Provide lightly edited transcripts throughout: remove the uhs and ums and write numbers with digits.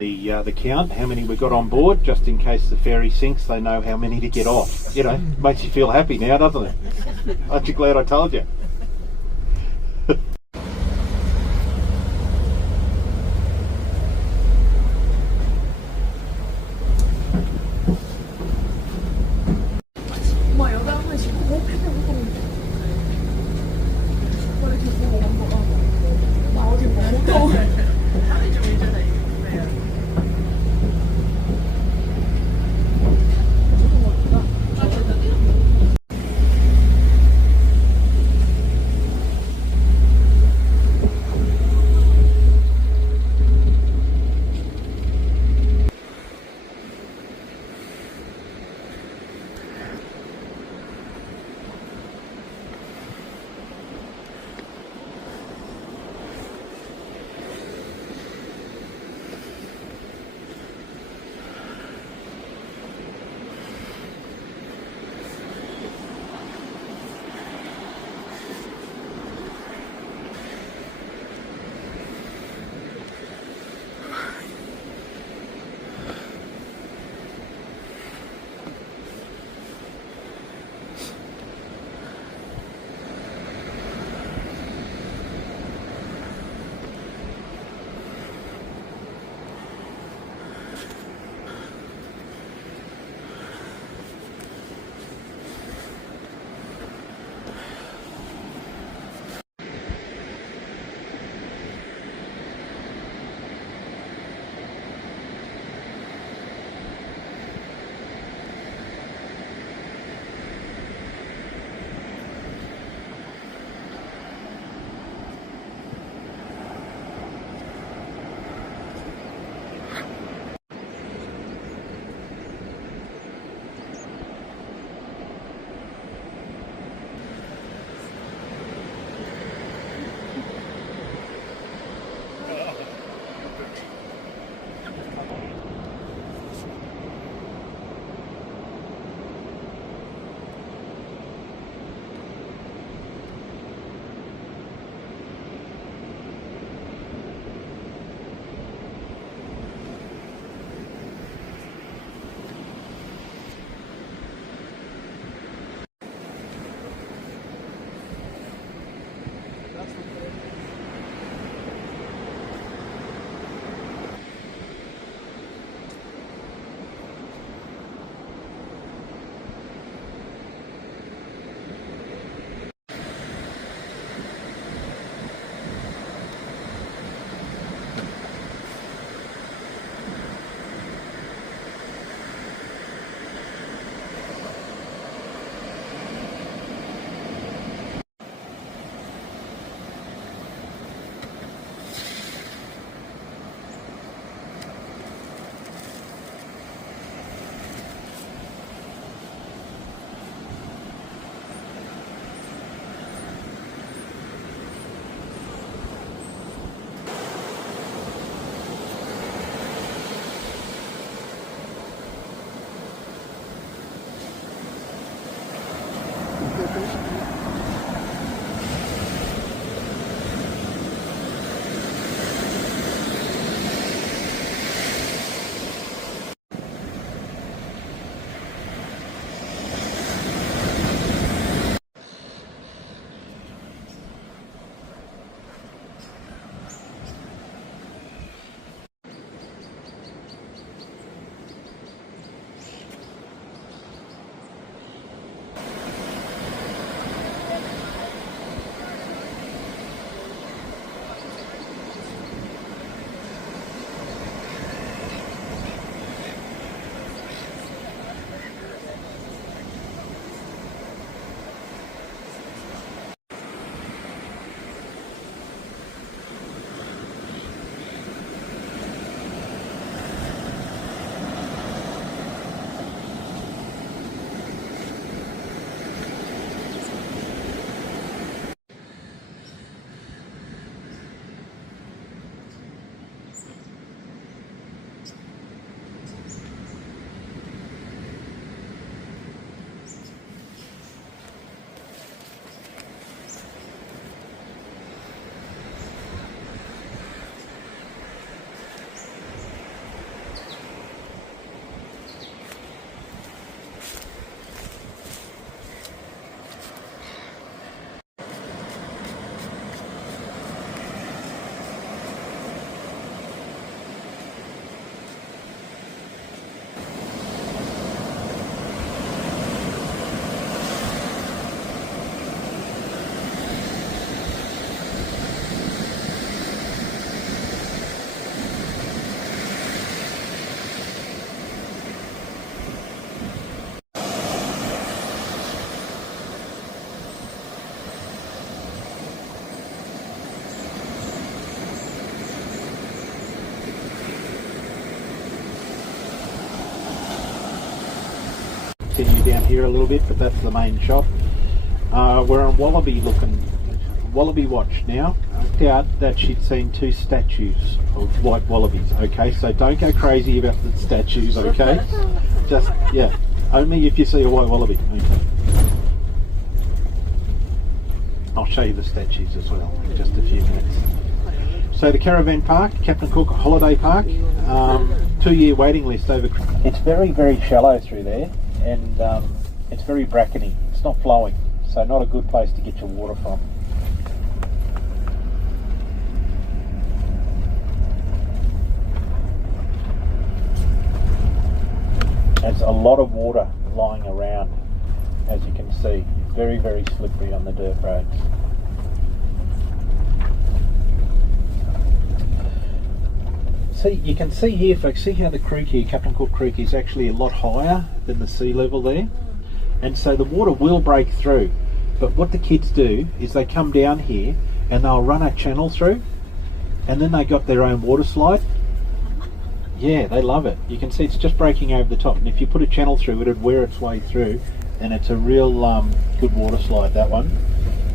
the count, how many we got on board, just in case the ferry sinks, they know how many to get off. You know, makes you feel happy now, doesn't it? Aren't you glad I told you? continue down here a little bit, but that's the main shot. We're on Wallaby watch now. I doubt that she'd seen 2 statues of white wallabies, okay? So don't go crazy about the statues, okay? Just, yeah, only if you see a white wallaby, okay? I'll show you the statues as well in just a few minutes. So the caravan park, Captain Cook Holiday Park, 2-year waiting list over. It's very, very shallow through there, and it's very brackety. It's not flowing, so not a good place to get your water from. There's a lot of water lying around, as you can see. Very, very slippery on the dirt roads. See, you can see here, folks, see how the creek here, Captain Cook Creek, is actually a lot higher than the sea level there. And so the water will break through. But what the kids do is they come down here and they'll run a channel through, and then they got their own water slide. Yeah, they love it. You can see it's just breaking over the top, and if you put a channel through, it'd wear its way through, and it's a real good water slide, that one.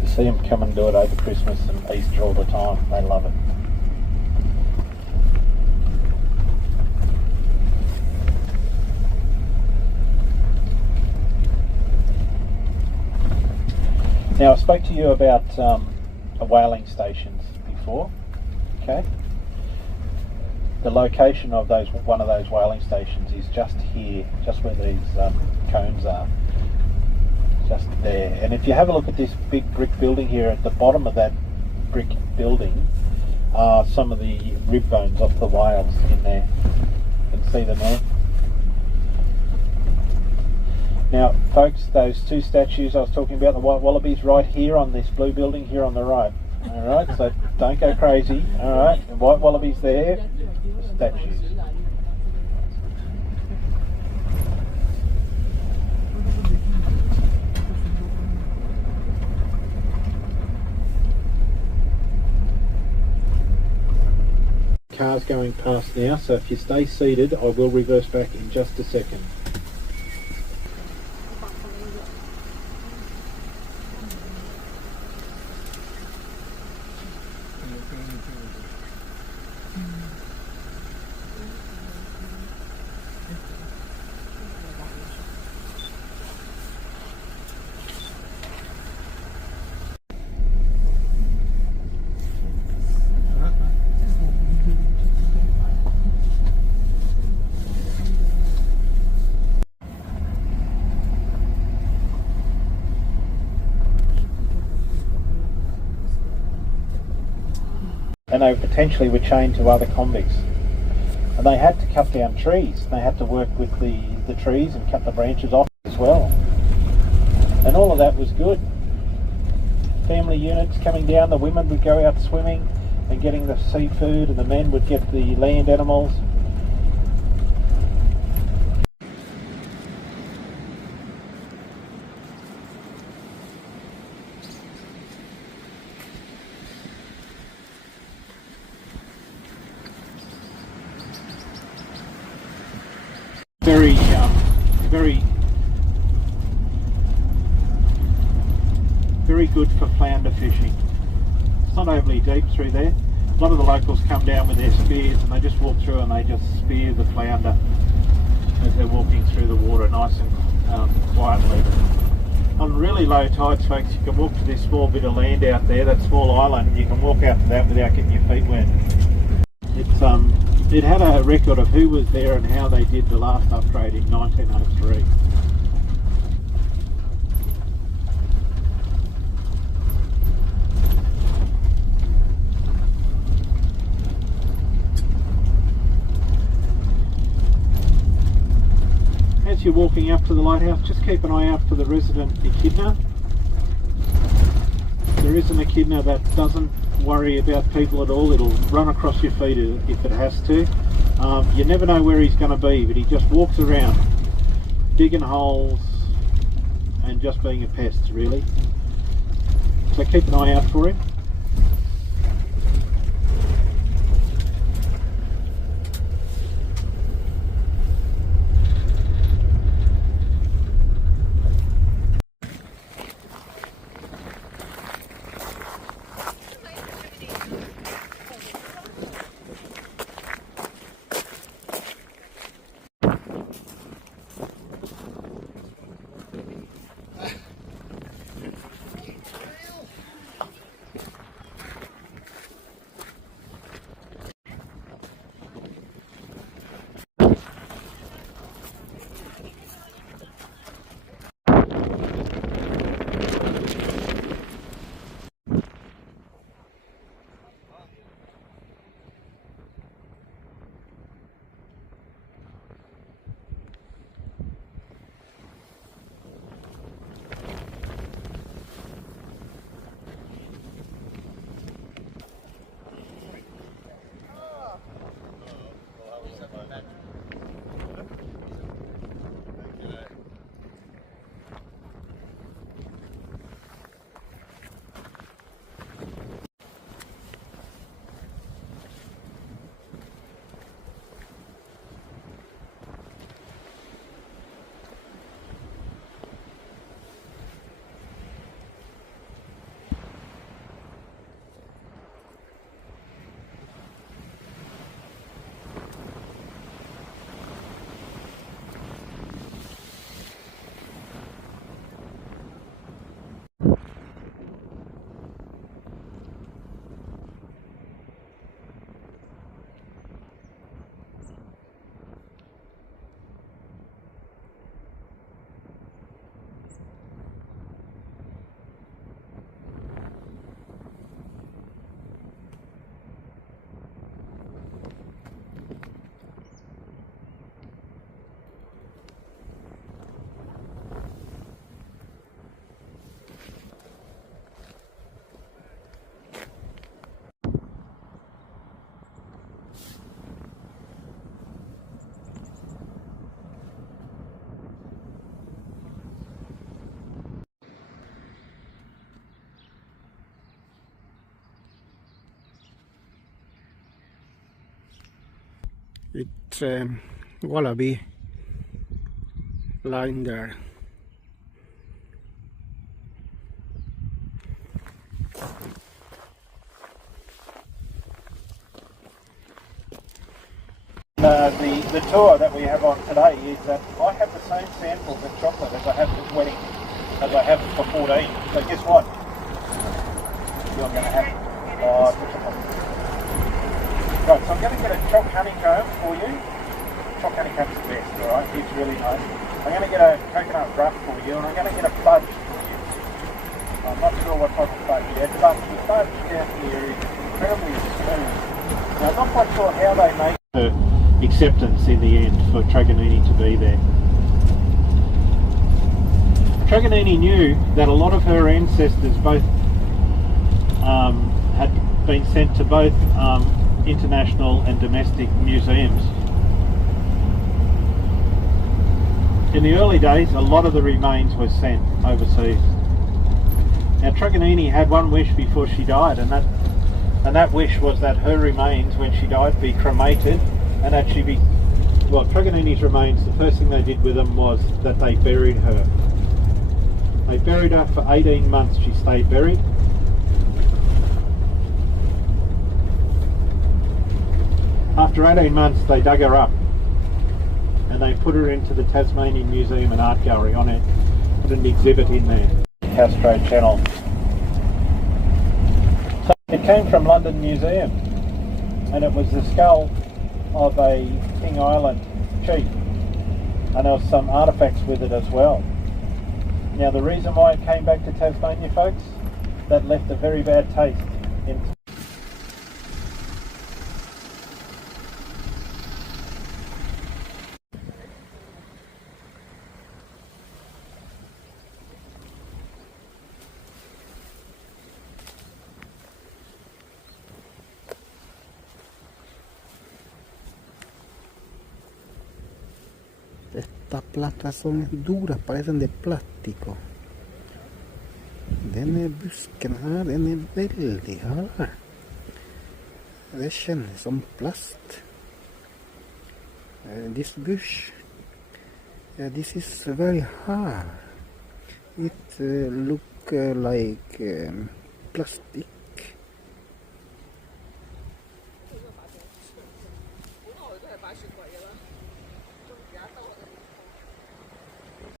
You see them come and do it over Christmas and Easter all the time. They love it. Now, I spoke to you about whaling stations before, okay? The location of one of those whaling stations is just here, just where these cones are, just there. And if you have a look at this big brick building here, at the bottom of that brick building are some of the rib bones of the whales in there. You can see them there. Now, folks, those 2 statues I was talking about, the white wallabies, right here on this blue building here on the right. Alright, so don't go crazy. Alright, the white wallabies there, statues. Cars going past now, so if you stay seated, I will reverse back in just a second. And they potentially were chained to other convicts. And they had to cut down trees. They had to work with the trees and cut the branches off as well. And all of that was good. Family units coming down, the women would go out swimming and getting the seafood, and the men would get the land animals. Very good for flounder fishing. It's not overly deep through there. A lot of the locals come down with their spears and they just walk through and they just spear the flounder as they're walking through the water nice and quietly. On really low tides, folks, you can walk to this small bit of land out there, that small island. You can walk out to that without getting your feet wet. It had a record of who was there and how they did the last upgrade in 1903. As you're walking up to the lighthouse, just keep an eye out for the resident echidna. There is an echidna that doesn't worry about people at all. It'll run across your feet if it has to. You never know where he's going to be, but he just walks around digging holes and just being a pest, really. So keep an eye out for him. It's wallaby lying there. The tour that we have on today is that I have the same samples of chocolate as I have for 20, as I have for 14. So guess what? You're going to have... Right, so I'm going to get a choc honeycomb for you. Choc honeycomb's the best, alright? It's really nice. I'm going to get a coconut rough for you, and I'm going to get a fudge for you. I'm not sure what type of fudge yet, but the fudge down here is incredibly smooth. Now, I'm not quite sure how they make acceptance in the end for Truganini to be there. Truganini knew that a lot of her ancestors both had been sent to both international and domestic museums. In the early days, a lot of the remains were sent overseas. Now Truganini had one wish before she died, and that wish was that her remains, when she died, be cremated, and that she be... Well, Truganini's remains, the first thing they did with them was that they buried her. They buried her for 18 months, she stayed buried. After 18 months, they dug her up and they put her into the Tasmanian Museum and Art Gallery on it, put an exhibit in there. Castro Channel. So it came from London Museum, and it was the skull of a King Island chief, and there was some artefacts with it as well. Now the reason why it came back to Tasmania, folks, that left a very bad taste in... Estas plantas son duras, parecen de plástico. Den är busken här, den är väldigt här. Det känns som plast. This bush, this is very hard. It look like plastic.